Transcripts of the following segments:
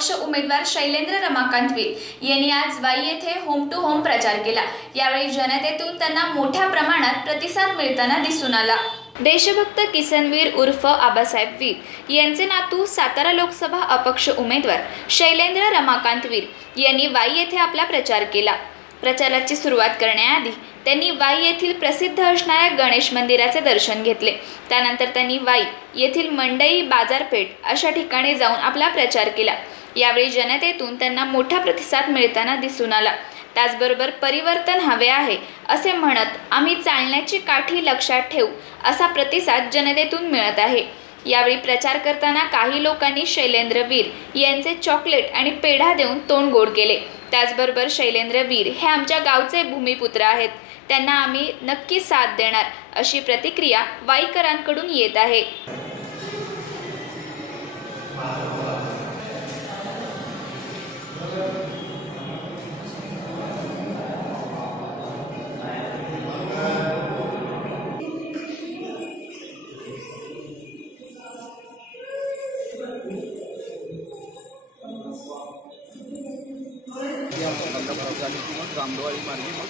अपक्ष उमेदवार शैलेंद्र रमाकांत वीर यांनी आज वाई येथे होम टू होम प्रचार केला। यावेळी जनतेतून त्यांना मोठ्या प्रमाणात प्रतिसाद मिळताना दिसून आला। देशभक्त किसनवीर उर्फ आबासाहेब वीर यांचे नातू सातारा लोकसभा अपक्ष उमेदवार शैलेंद्र रमाकांत वीर यांनी वाई येथे आपला प्रचार केला। प्रचाराची सुरुवात करण्याआधी त्यांनी वाई येथील प्रसिद्ध असणाऱ्या गणेश मंदिराचे दर्शन घेतले। त्यानंतर त्यांनी वाई येथील मंडई, बाजारपेठ अशा ठिकाणी जाऊन आपला प्रचार केला। यावेळी जनतेतून त्यांना मोठा प्रतिसाद मिळताना दिसून आला। त्याचबरोबर परिवर्तन हवे आहे असे म्हणत आम्ही चालण्याची काठी लक्षात ठेवू असा प्रतिसाद जनतेतून मिळत आहे। यावेळी प्रचार करताना काही लोकांनी शैलेंद्र वीर यांचे चॉकलेट आणि पेढा देऊन तोंड गोड केले। त्याचबरोबर शैलेंद्र वीर हे आमच्या गावचे भूमिपुत्र आहेत, त्यांना आम्ही नक्की साथ देणार अशी प्रतिक्रिया वाईकरांकडून येत आहे। रामदवारी मार्गी मग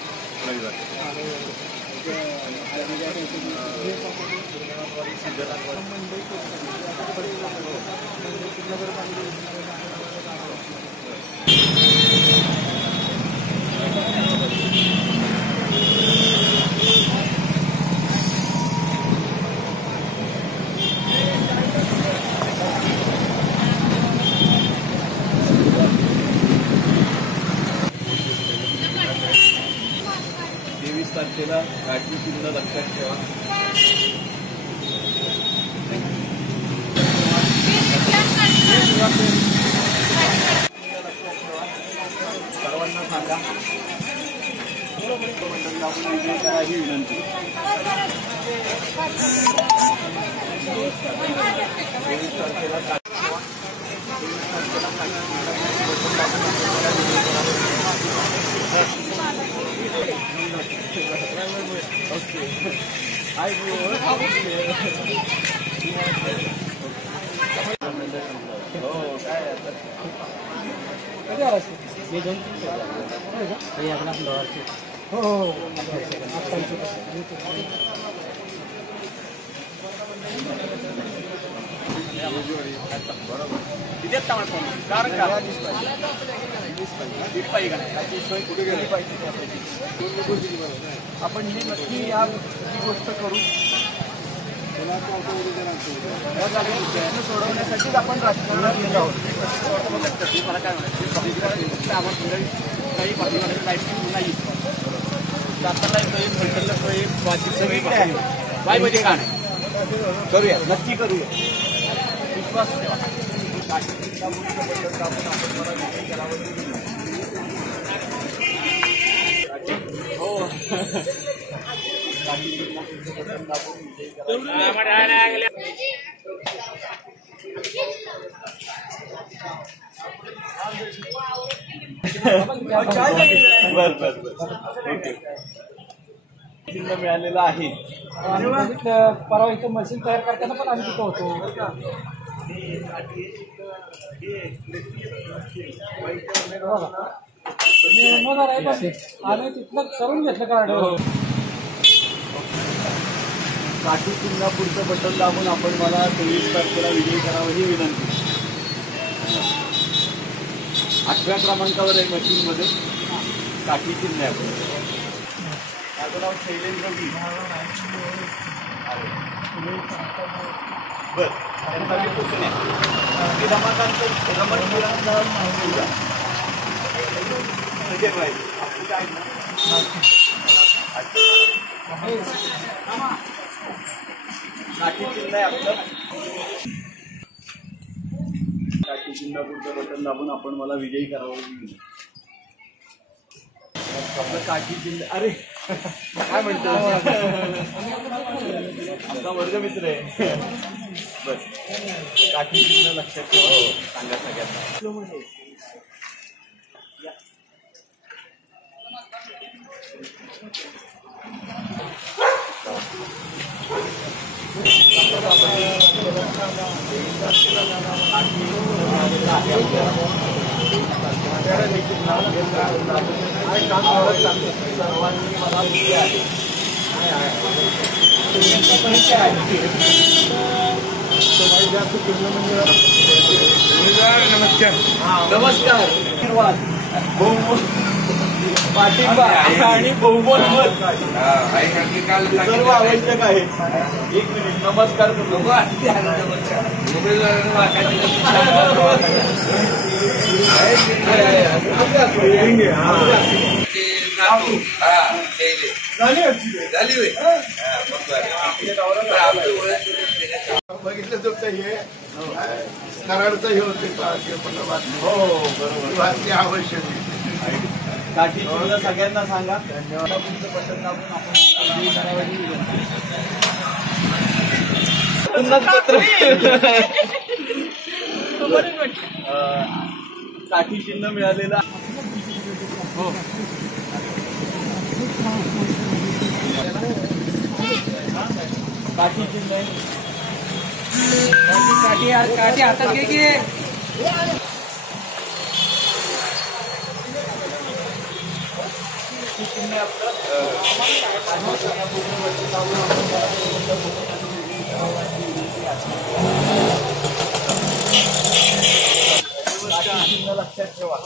तारखेला काठी चिन्ह लक्षात ठेवा। सर्वांना सांगा ही विनंती। आपण ही नक्की या गोष्ट करू। सोडवण्यासाठीच आपण राजकारणात गेलो आहोत। मला काय म्हणायचं, आम्हाला काही भाजीवाल्याची लाईफ नाही, जाताना सोयी, हॉटेलला सोयी, भाजी सगळीकडे आहे। वाईमध्ये का नाही, करूया, नक्की करूया, विश्वास ठेवा। हो चिन्ह मिळालेलं आहे। परवा इथं मशीन तयार करताना पण आम्ही तिथं होतो। आम्ही तिथलं करून घेतलं कार्ड। काठी चिन्ह पुढचं बटन दाबून आपण मला 23 तारखेला विजयी करावं ही विनंती। 8व्या क्रमांकावर आहे मशीनमध्ये काठी चिन्ह आहे। माझं नाव शैलेंद्र वीर। बरं, रमाकांत काठी चिन्ह आहे आपलं। काठी चिन्ह पुढचं बटन दाबून आपण मला विजयी करावं। आपलं काठी चिन्ह, अरे काय म्हणतो, आमचा वर्गमित्र आहे। बस काठी चिन्ह लक्षात ठेवा, सांगा सगळ्यांना। Gracias. काम करत चालतो सर्वांनी मला दिली आहे नमस्कार पाठिंबा आणि बहुमत सर्व आवश्यक आहे. एक मिनिट नमस्कार करतो. बघितलं तर हे कराडचं हे होते हो बरोबर ते आवश्यक आहे. काठी सगळ्यांना सांगा. धन्यवाद. बटन दाबून आपण काठी चिन्ह मिळालेलं हो. काठी चिन्ह काठी हातात घे की लक्षात ठेवा.